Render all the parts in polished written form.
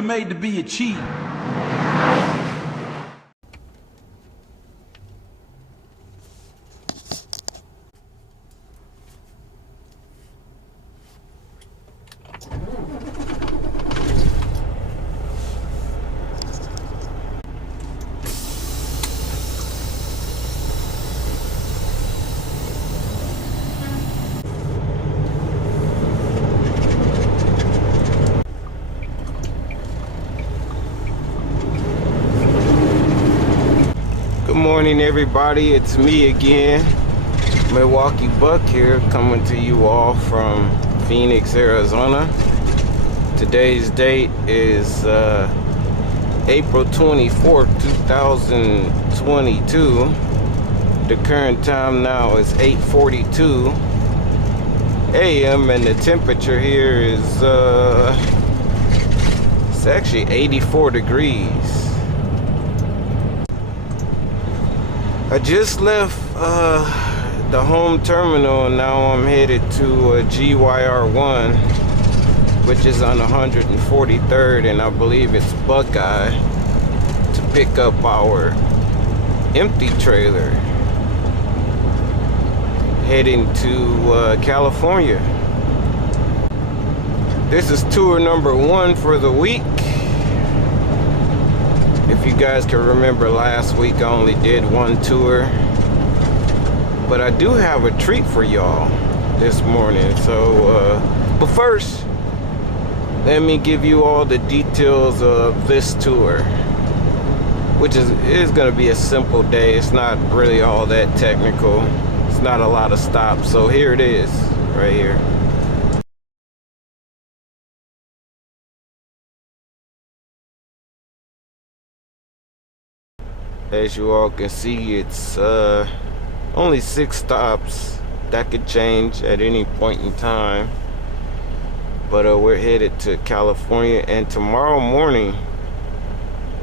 are made to be achieved. Good morning, everybody. It's me again, Milwaukee Buck here, coming to you all from Phoenix, Arizona. Today's date is April 24th, 2022. The current time now is 8:42 a.m. and the temperature here is it's actually 84 degrees. I just left the home terminal and now I'm headed to GYR1, which is on 143rd, and I believe it's Buckeye, to pick up our empty trailer heading to California. This is tour number 1 for the week. If you guys can remember, last week I only did 1 tour, but I do have a treat for y'all this morning. So but first, let me give you all the details of this tour, which is going to be a simple day. It's not really all that technical. It's not a lot of stops. So here it is right here. As you all can see, it's only 6 stops. That could change at any point in time. But we're headed to California, and tomorrow morning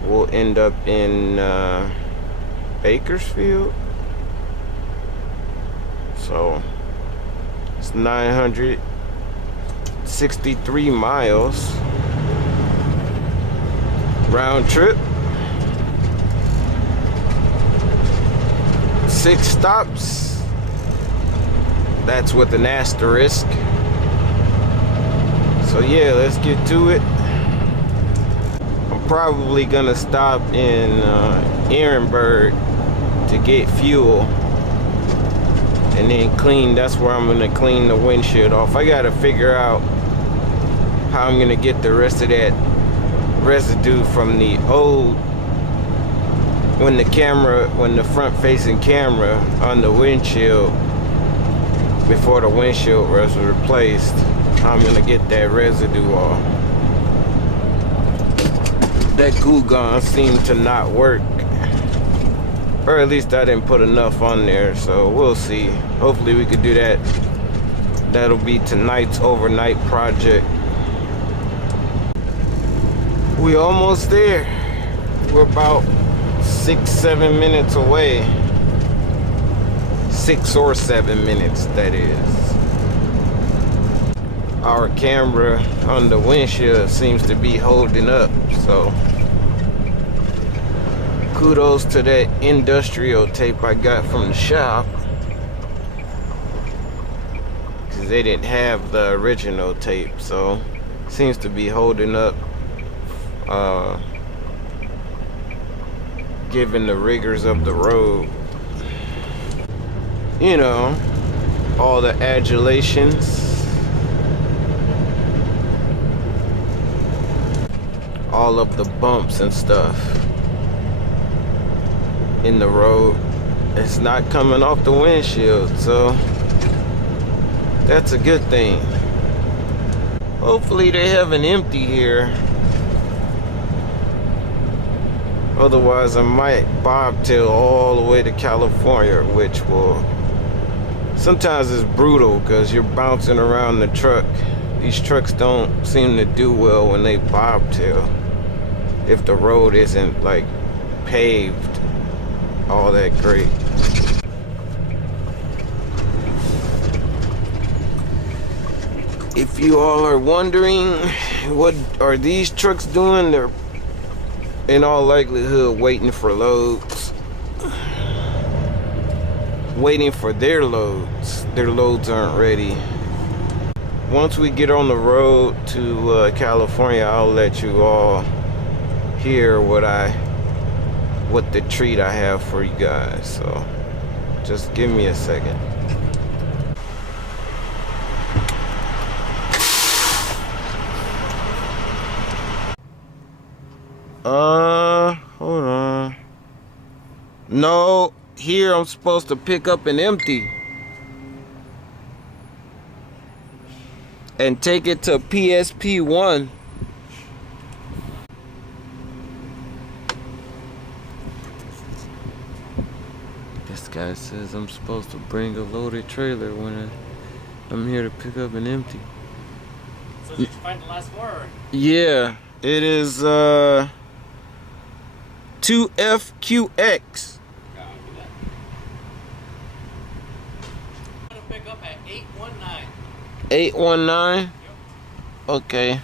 we'll end up in Bakersfield. So it's 963 miles round trip. 6 stops. That's with an asterisk. So yeah, let's get to it. I'm probably gonna stop in Ehrenberg to get fuel, and then clean. That's where I'm gonna clean the windshield off. I gotta figure out how I'm gonna get the rest of that residue from the old, when the front facing camera on the windshield, before the windshield was replaced, I'm gonna get that residue off. That glue gun seemed to not work, or at least I didn't put enough on there, so we'll see. Hopefully we could do that. That'll be tonight's overnight project. We almost there. We're about 6-7 minutes away. 6 or 7 minutes, that is. Our camera on the windshield seems to be holding up, so kudos to that industrial tape I got from the shop, because they didn't have the original tape, so seems to be holding up, given the rigors of the road. You know, all the adulations, all of the bumps and stuff in the road. It's not coming off the windshield, so that's a good thing. Hopefully they have an empty here. Otherwise I might bobtail all the way to California, which will, sometimes it's brutal because you're bouncing around the truck. These trucks don't seem to do well when they bobtail, if the road isn't like paved all that great. If you all are wondering, what are these trucks doing? They're in all likelihood waiting for loads. Waiting for their loads. Their loads aren't ready. Once we get on the road to California, I'll let you all hear what the treat I have for you guys. So just give me a second. Hold on. No, here I'm supposed to pick up an empty and take it to PSP1. This guy says I'm supposed to bring a loaded trailer when I'm here to pick up an empty. So did you find the last four? Yeah, it is 2FQX. I'm gonna pick up at 819. 819? Yep. Okay.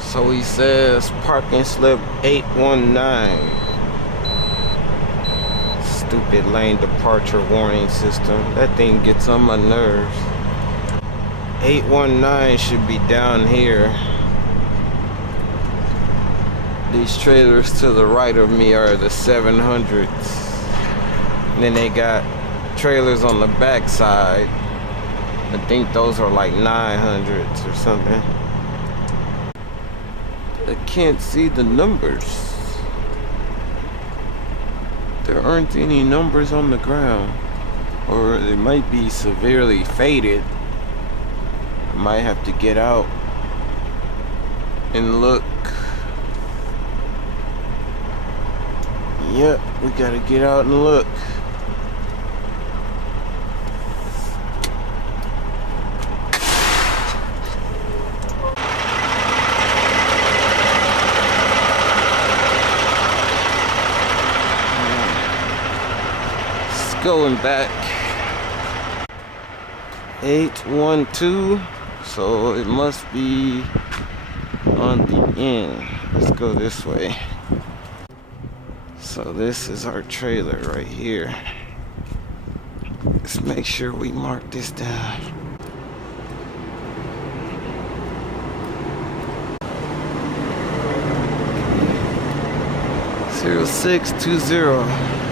So he says parking slip 819. Stupid lane departure warning system. That thing gets on my nerves. 819 should be down here. These trailers to the right of me are the 700s. And then they got trailers on the back side. I think those are like 900s or something. I can't see the numbers. There aren't any numbers on the ground. Or it might be severely faded. I might have to get out and look. Yep, we gotta get out and look. Going back. 812, so it must be on the end. Let's go this way. So this is our trailer right here. Let's make sure we mark this down. Okay. 0620.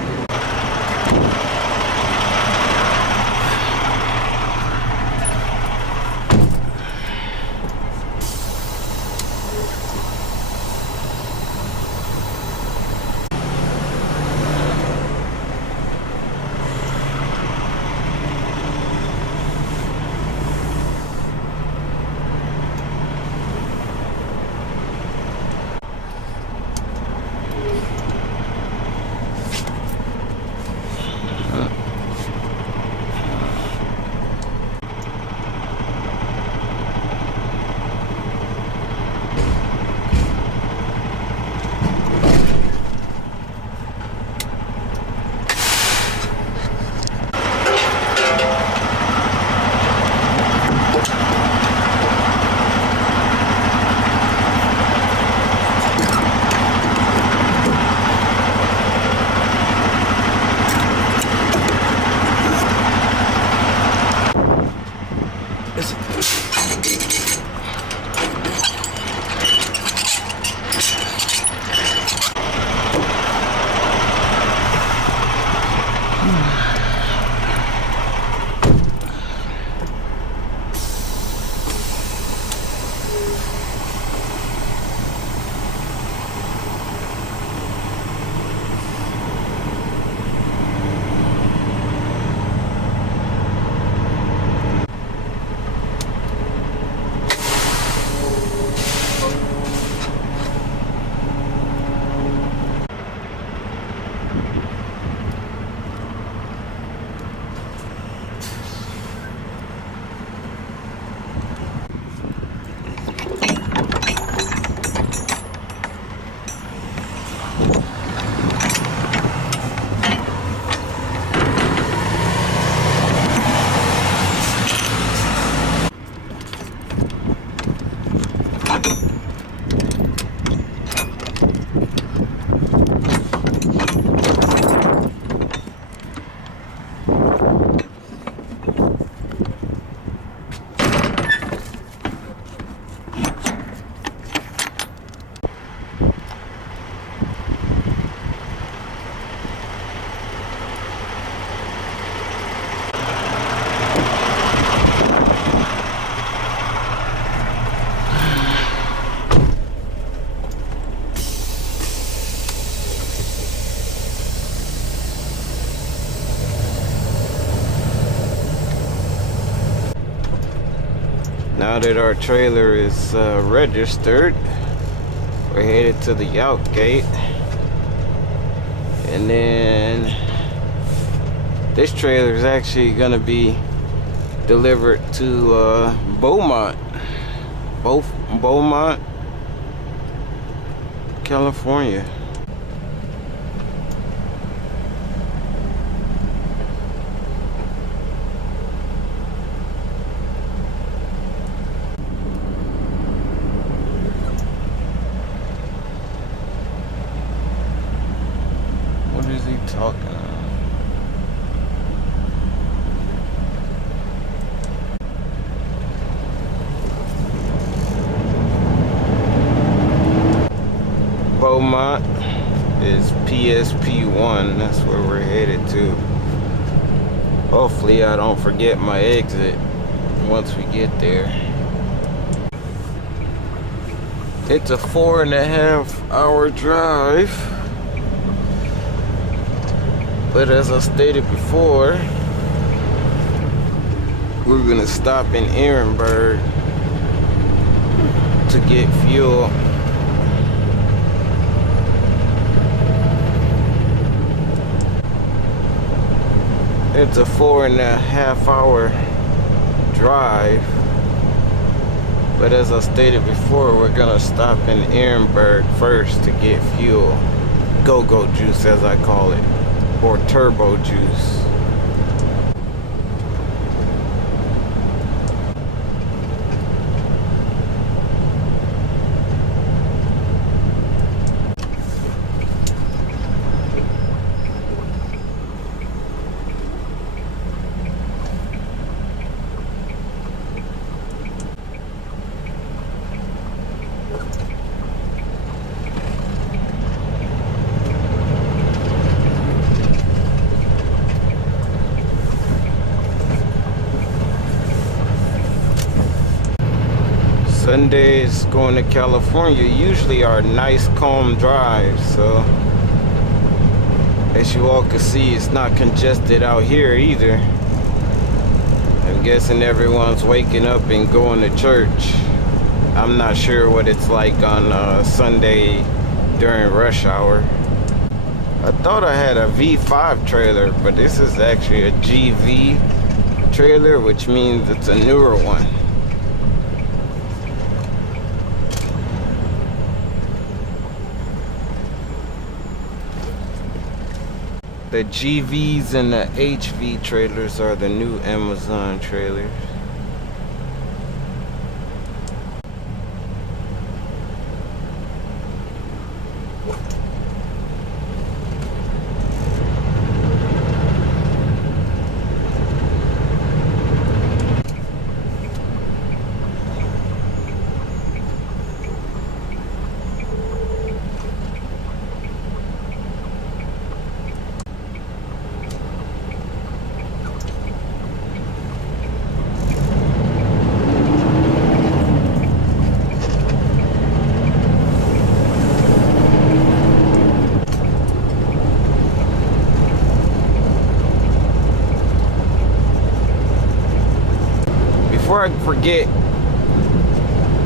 Now that our trailer is registered, we're headed to the Yacht Gate. And then this trailer is actually gonna be delivered to Beaumont, California. What is he talking about? Beaumont is PSP1. That's where we're headed to. Hopefully I don't forget my exit once we get there. It's a 4.5 hour drive, but as I stated before, we're gonna stop in Ehrenberg to get fuel. It's a 4.5 hour drive, but as I stated before, we're gonna stop in Ehrenberg first to get fuel. Go-go juice, as I call it, or turbo juice. Sundays going to California usually are nice, calm drives, so as you all can see, it's not congested out here either. I'm guessing everyone's waking up and going to church. I'm not sure what it's like on Sunday during rush hour. I thought I had a V5 trailer, but this is actually a GV trailer, which means it's a newer one. The GVs and the HV trailers are the new Amazon trailers. Before I forget,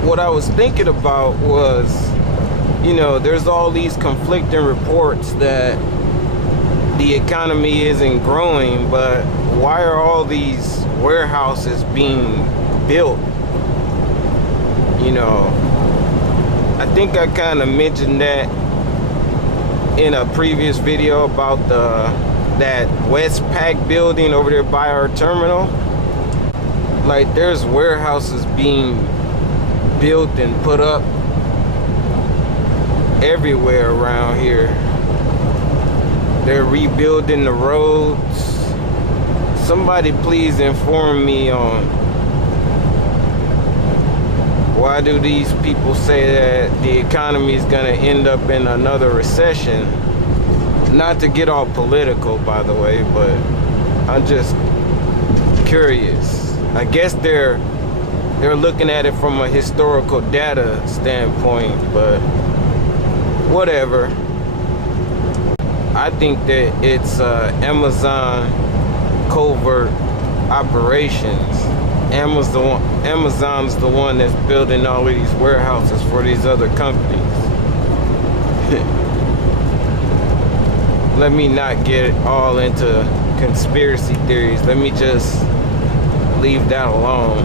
what I was thinking about was, you know, there's all these conflicting reports that the economy isn't growing, but why are all these warehouses being built? You know, I think I kind of mentioned that in a previous video about that Westpac building over there by our terminal. Like, there's warehouses being built and put up everywhere around here. They're rebuilding the roads. Somebody please inform me on why do these people say that the economy is gonna end up in another recession? Not to get all political, by the way, but I'm just curious. I guess they're looking at it from a historical data standpoint, but whatever. I think that it's Amazon covert operations Amazon's the one that's building all of these warehouses for these other companies. Let me not get all into conspiracy theories. Let me just leave that alone.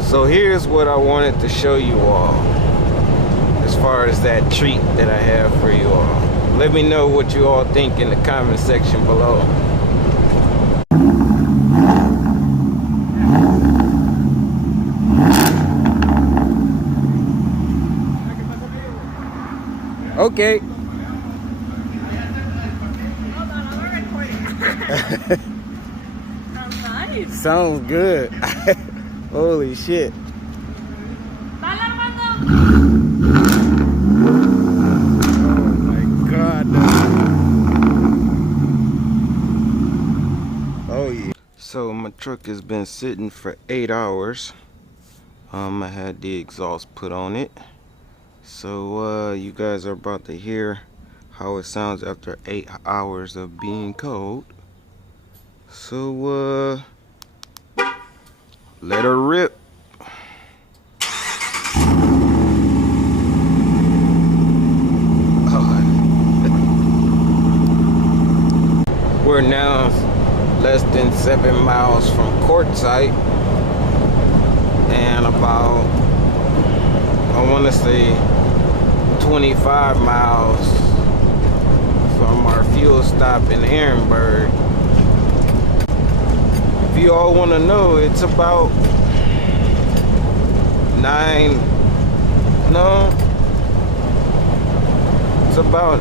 So here's what I wanted to show you all as far as that treat that I have for you all. Let me know what you all think in the comment section below. Okay. Sounds nice. Sounds good. Holy shit. Oh my god. Oh yeah. So my truck has been sitting for 8 hours. I had the exhaust put on it. So you guys are about to hear how it sounds after 8 hours of being cold. So let her rip. We're now less than 7 miles from Quartzite and about, I want to say, 25 miles from our fuel stop in Ehrenberg. If you all want to know, it's about it's about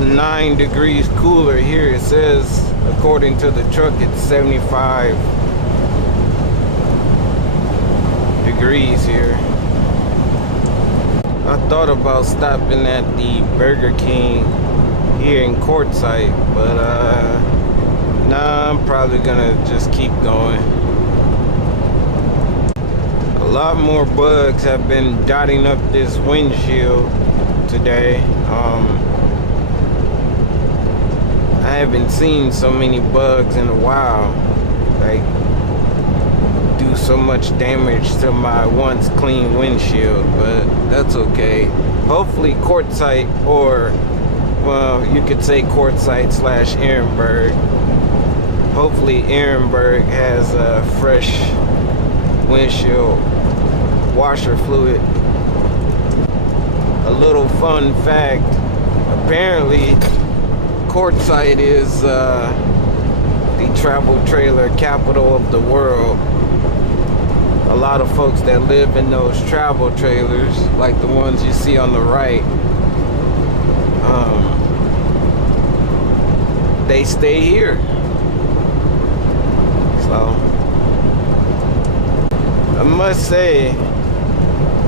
9 degrees cooler here. It says, according to the truck, it's 75 degrees here. I thought about stopping at the Burger King here in Quartzite, but nah, I'm probably gonna just keep going. A lot more bugs have been dotting up this windshield today. I haven't seen so many bugs in a while, like do so much damage to my once clean windshield, but that's okay. Hopefully Quartzite, or well, you could say Quartzite / Ehrenberg. Hopefully Ehrenberg has a fresh windshield washer fluid. A little fun fact, apparently Quartzite is the travel trailer capital of the world. A lot of folks that live in those travel trailers, like the ones you see on the right, they stay here. So I must say,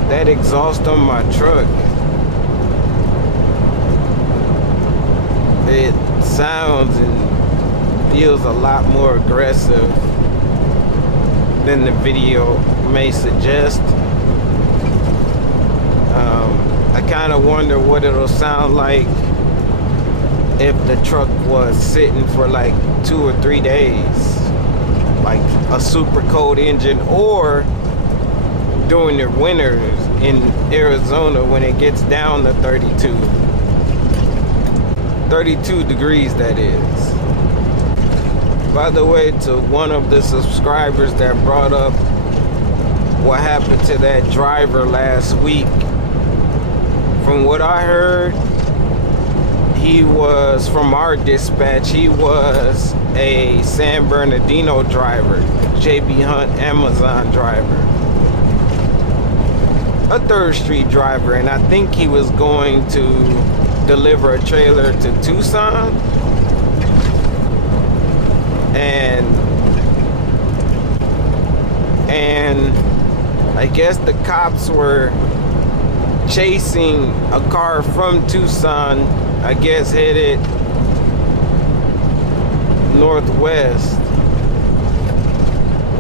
that exhaust on my truck, it sounds and feels a lot more aggressive than the video may suggest. I kind of wonder what it'll sound like if the truck was sitting for like 2 or 3 days, like a super cold engine, or during the winters in Arizona when it gets down to 32 degrees, that is. By the way, to one of the subscribers that brought up what happened to that driver last week, from what I heard, he was, from our dispatch, he was a San Bernardino driver, JB Hunt Amazon driver, a 3rd Street driver, and I think he was going to deliver a trailer to Tucson. And I guess the cops were chasing a car from Tucson, I guess headed northwest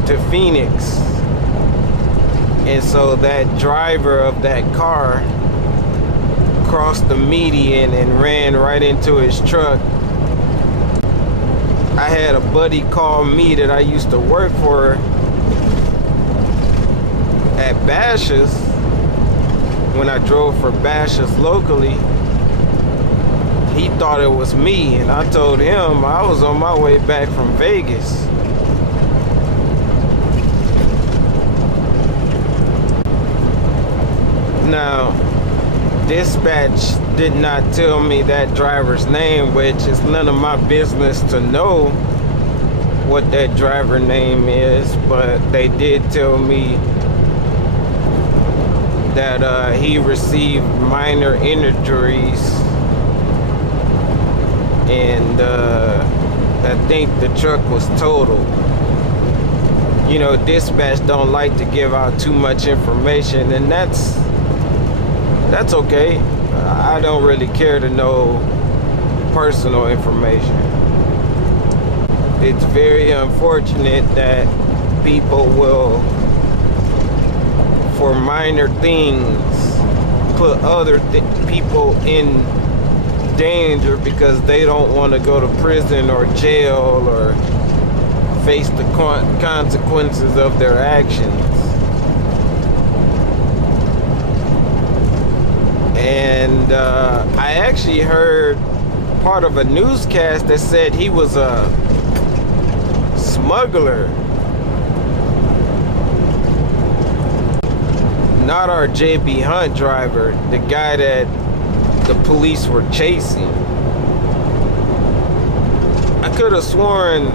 to Phoenix. And so that driver of that car crossed the median and ran right into his truck. I had a buddy call me that I used to work for at Bashas', when I drove for Bashas' locally, he thought it was me, and I told him I was on my way back from Vegas. Now, dispatch did not tell me that driver's name, which is none of my business to know what that driver name is, but they did tell me that he received minor injuries, and I think the truck was totaled. You know, dispatch don't like to give out too much information, and that's okay. I don't really care to know personal information. It's very unfortunate that people will, for minor things, put other people in danger because they don't want to go to prison or jail or face the consequences of their actions. And I actually heard part of a newscast that said he was a smuggler. Not our JB Hunt driver, the guy that the police were chasing. I could have sworn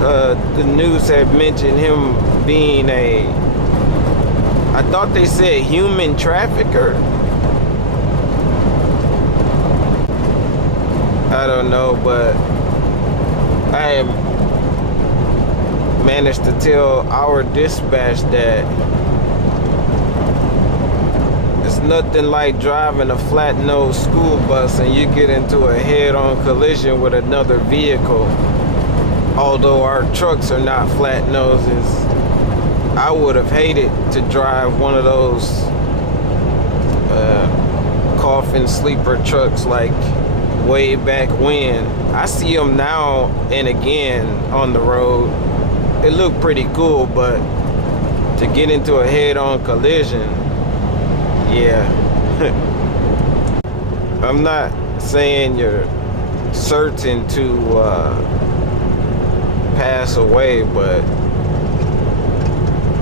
the news had mentioned him being I thought they said human trafficker. I don't know, but I managed to tell our dispatch that it's nothing like driving a flat-nosed school bus and you get into a head-on collision with another vehicle. Although our trucks are not flat noses, I would have hated to drive one of those coffin sleeper trucks like way back when. I see them now and again on the road. It looked pretty cool, but to get into a head-on collision, yeah. I'm not saying you're certain to pass away, but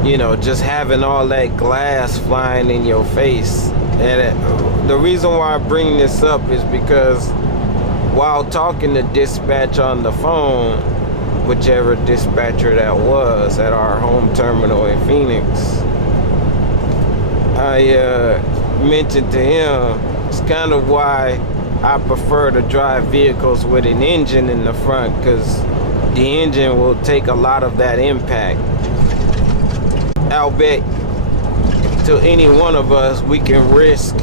you know, just having all that glass flying in your face. And the reason why I bring this up is because while talking to dispatch on the phone, whichever dispatcher that was at our home terminal in Phoenix, I mentioned to him it's kind of why I prefer to drive vehicles with an engine in the front, because the engine will take a lot of that impact. I'll bet to any one of us we can risk,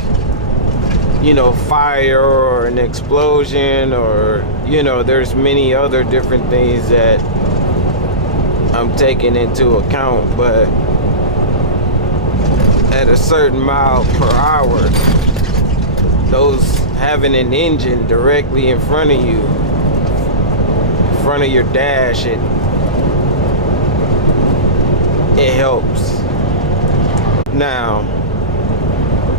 you know, fire or an explosion, or, you know, there's many other different things that I'm taking into account. But at a certain mile per hour, those having an engine directly in front of you, in front of your dash, it helps. Now,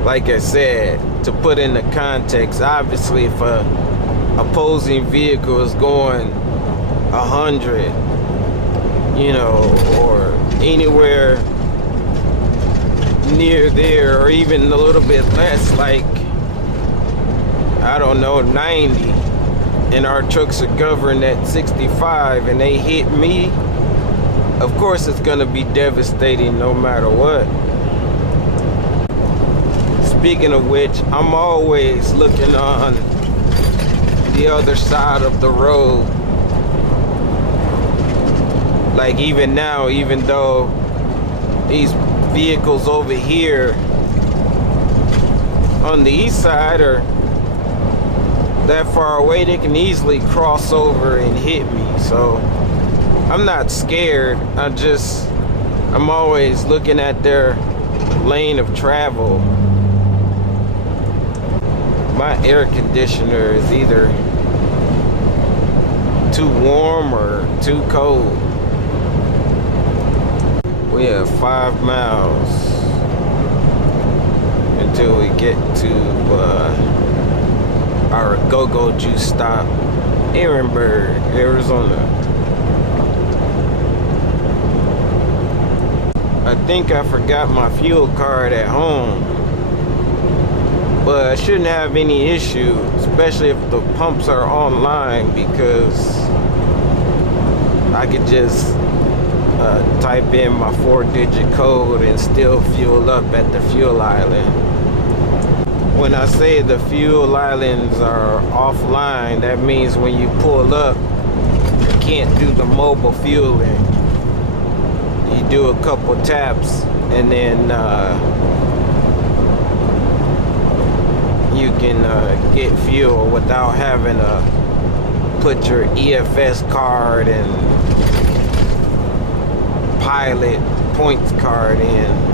like I said, to put into context, obviously if a opposing vehicle is going 100, you know, or anywhere near there, or even a little bit less, like, I don't know, 90, and our trucks are governed at 65 and they hit me, of course it's gonna be devastating no matter what. Speaking of which, I'm always looking on the other side of the road. Like even now, even though these vehicles over here on the east side are that far away, they can easily cross over and hit me. So I'm not scared. I'm always looking at their lane of travel. My air conditioner is either too warm or too cold. We have 5 miles until we get to our go-go juice stop, Ehrenberg, Arizona. I think I forgot my fuel card at home, but I shouldn't have any issue, especially if the pumps are online, because I could just type in my 4-digit code and still fuel up at the fuel island. When I say the fuel islands are offline, that means when you pull up, you can't do the mobile fueling. You do a couple taps and then you can get fuel without having to put your EFS card and pilot points card in.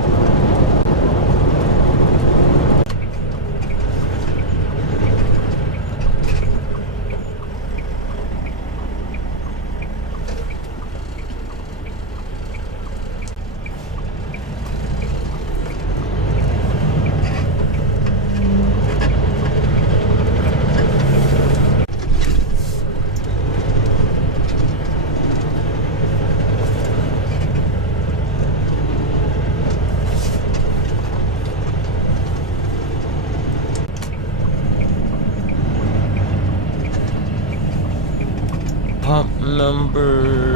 Pump number